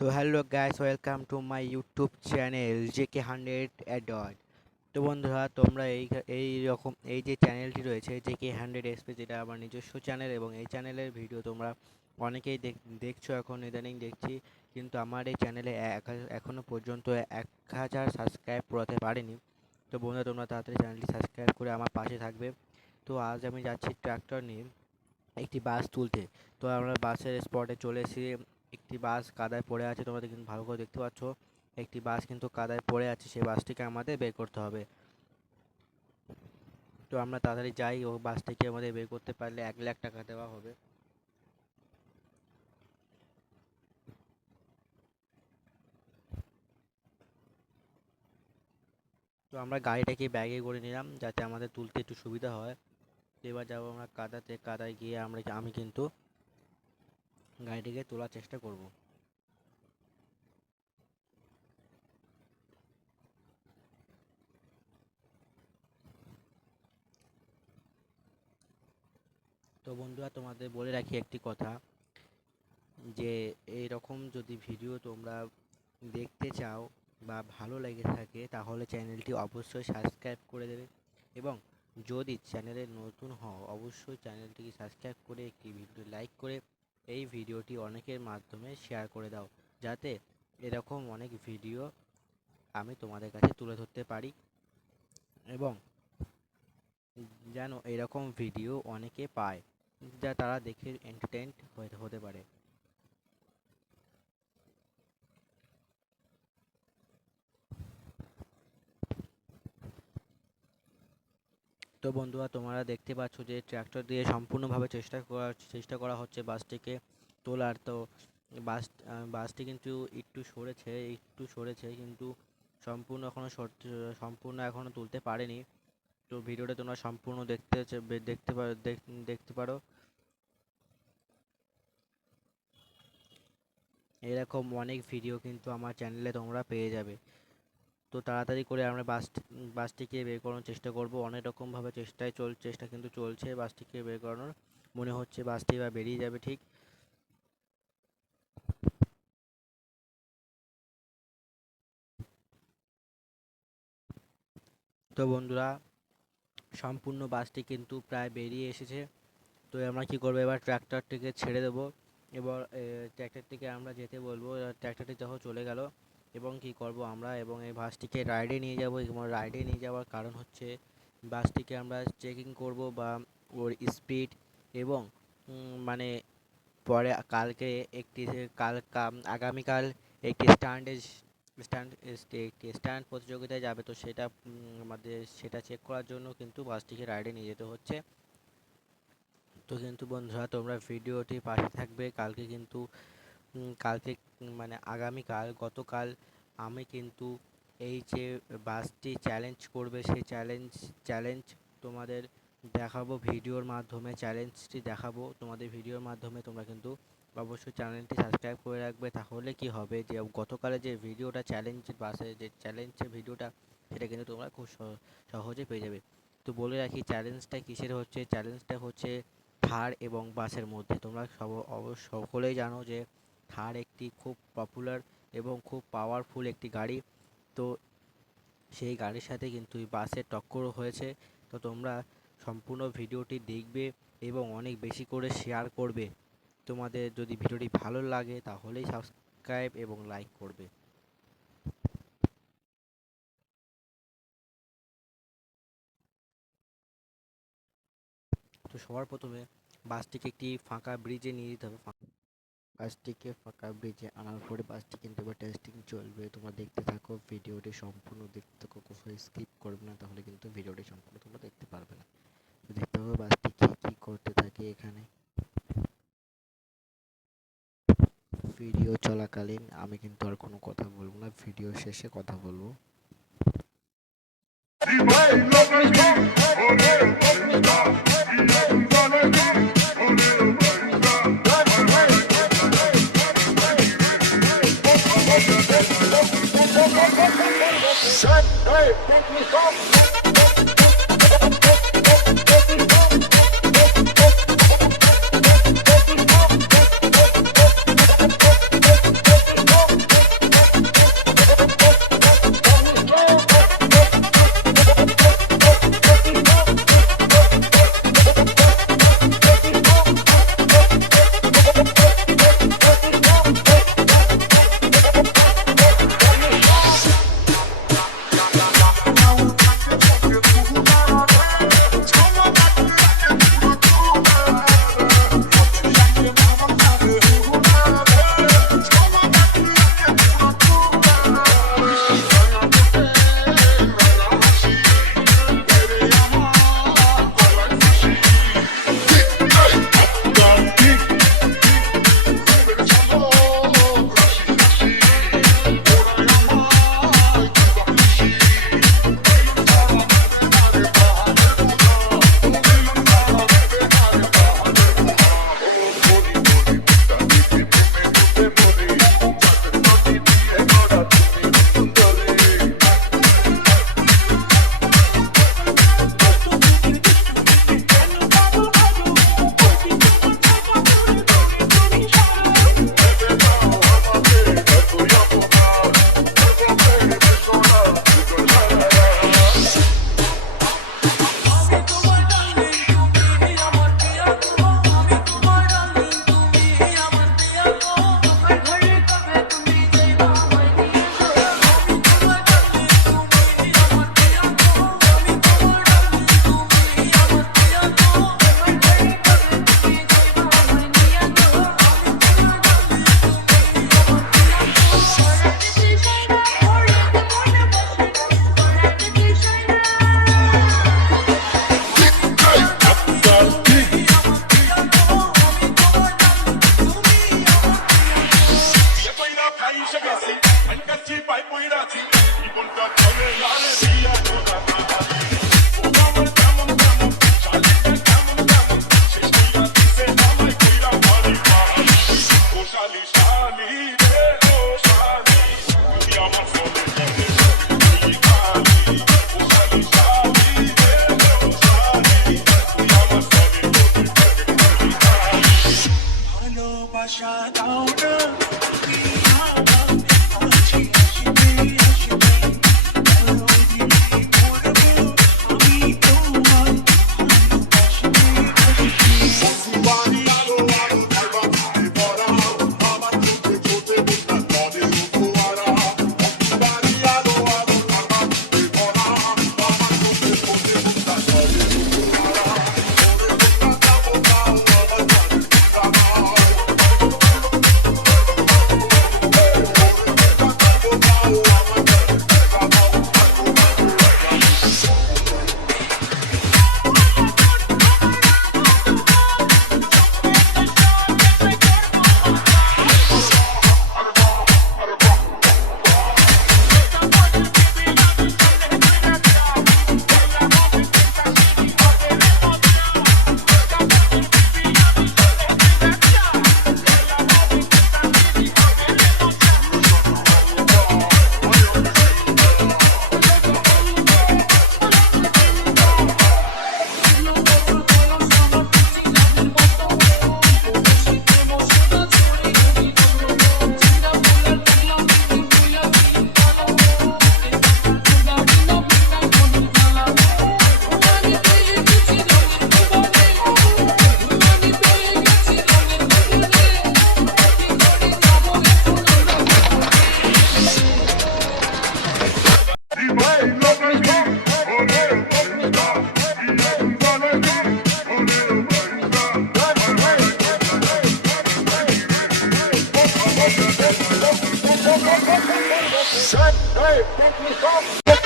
তো hello guys, welcome to my YouTube channel J K 100 added. তো বন্ধুরা, তোমরা এই রকম এই যে চ্যানেলটি রয়েছে জেকে 100 এসপি, যেটা আমার নিজস্ব চ্যানেল, এবং এই চ্যানেলের ভিডিও তোমরা অনেকেই দেখছো, এখন ইদানিং দেখছি। কিন্তু আমার এই চ্যানেলে এখনও পর্যন্ত 1000 সাবস্ক্রাইব করাতে পারিনি। তো বন্ধুরা, তোমরা তাড়াতাড়ি চ্যানেলটি সাবস্ক্রাইব করে আমার পাশে থাকবে। তো আজ আমি যাচ্ছি ট্রাক্টর নিয়ে একটি বাস তুলতে। তো আমরা বাসের স্পটে চলে এসেছি। একটি বাস কাদায় পড়ে আছে, তোমরা কিন্তু ভালো করে দেখতে পাচ্ছ। একটি বাস কিন্তু কাদায় পড়ে আছে, সেই বাসটিকে আমাদের বের করতে হবে। তো আমরা তাড়াতাড়ি যাই, ও বাসটিকে আমাদের বের করতে পারলে 1,00,000 টাকা দেওয়া হবে। তো আমরা গাড়িটাকে ব্যাগে করে নিলাম যাতে আমাদের তুলতে একটু সুবিধা হয়। তো এবার যাবো আমরা কাদায় গিয়ে আমি কিন্তু গাড়িটিকে তোলার চেষ্টা করব। তো বন্ধুরা, তোমাদের বলে রাখি একটি কথা, যে এই রকম যদি ভিডিও তোমরা দেখতে চাও বা ভালো লেগে থাকে, তাহলে চ্যানেলটি অবশ্যই সাবস্ক্রাইব করে দেবে। এবং যদি চ্যানেলে নতুন হও, অবশ্যই চ্যানেলটিকে সাবস্ক্রাইব করে একটি ভিডিও লাইক করে এই ভিডিওটি অনেকের মাধ্যমে শেয়ার করে দাও, যাতে এরকম অনেক ভিডিও আমি তোমাদের কাছে তুলে ধরতে পারি, এবং যেন এরকম ভিডিও অনেকে পায়, যা তারা দেখে এন্টারটেইনড হতে পারে। তো বন্ধুরা, তোমরা দেখতে পাচ্ছ যে ট্র্যাক্টর দিয়ে সম্পূর্ণভাবে চেষ্টা করা হচ্ছে বাসটিকে তোলার। তো বাসটি কিন্তু একটু সরেছে, কিন্তু সম্পূর্ণ এখনো তুলতে পারেনি। তো ভিডিওটা তোমরা সম্পূর্ণ দেখতে পারো। এরকম অনেক ভিডিও কিন্তু আমার চ্যানেলে তোমরা পেয়ে যাবে। তো তাড়াতাড়ি করে আমরা বাসটিকে বের করানোর চেষ্টা করব। অনেক রকমভাবে চেষ্টা কিন্তু চলছে বাসটিকে বের করানোর। মনে হচ্ছে বাসটি এবার বেরিয়ে যাবে ঠিক। তো বন্ধুরা, সম্পূর্ণ বাসটি কিন্তু প্রায় বেরিয়ে এসেছে। তো আমরা কি করবো, এবার ট্র্যাক্টরটিকে ছেড়ে দেবো। এবার ট্র্যাক্টরটিকে আমরা যেতে বলবো। ট্র্যাক্টরটি যখন চলে গেল, এবং কি করব আমরা, এবং এই বাসটিকে রাইডে নিয়ে যাব। এবং রাইডে নিয়ে যাওয়ার কারণ হচ্ছে বাসটিকে আমরা চেকিং করব, বা ওর স্পিড, এবং মানে পরে কালকে একটি আগামীকাল একটি স্ট্যান্ড প্রতিযোগিতায় যাবে। তো সেটা আমাদের সেটা চেক করার জন্য কিন্তু বাসটিকে রাইডে নিয়ে যেতে হচ্ছে। তো কিন্তু বন্ধুরা, তোমরা ভিডিওটি পাশে থাকবে। কালকে মানে আগামীকাল, গতকাল আমি কিন্তু এই যে বাসটি চ্যালেঞ্জ করবে, সেই চ্যালেঞ্জ তোমাদের দেখাবো ভিডিওর মাধ্যমে। চ্যালেঞ্জটি দেখাবো তোমাদের ভিডিওর মাধ্যমে। তোমরা কিন্তু অবশ্যই চ্যানেলটি সাবস্ক্রাইব করে রাখবে। তাহলে কি হবে, যে গতকালে যে ভিডিওটা বাসে যে চ্যালেঞ্জের ভিডিওটা, সেটা কিন্তু তোমরা খুব সহজে পেয়ে যাবে। তো বলে রাখি, চ্যালেঞ্জটা কিসের হচ্ছে। চ্যালেঞ্জটা হচ্ছে থার এবং বাসের মধ্যে। তোমরা সকলেই জানো যে থার একটি খুব পপুলার এবং খুব পাওয়ারফুল একটি গাড়ি। তো সেই গাড়ির সাথে কিন্তু এই বাসের টক্করও হয়েছে। তো তোমরা সম্পূর্ণ ভিডিওটি দেখবে এবং অনেক বেশি করে শেয়ার করবে। তোমাদের যদি ভিডিওটি ভালো লাগে, তাহলেই সাবস্ক্রাইব এবং লাইক করবে। তো সবার প্রথমে বাসটিকে একটি ফাঁকা ব্রিজে নিয়ে যেতে হবে। বাসটিকে ফাঁকা ব্রিজে আনার পরে বাসটি কিন্তু এবার টেস্টিং চলবে। তোমরা দেখতে থাকো, ভিডিওটি সম্পূর্ণ দেখতে থাকো, কোথাও স্কিপ করবে না, তাহলে কিন্তু ভিডিওটি সম্পূর্ণ তোমরা দেখতে পারবে না। তো দেখতে হবে বাসটি কী কী করতে থাকে এখানে। ভিডিও চলাকালীন আমি কিন্তু আর কোনো কথা বলবো না, ভিডিও শেষে কথা বলবো। Shut up! Hey, pick me up.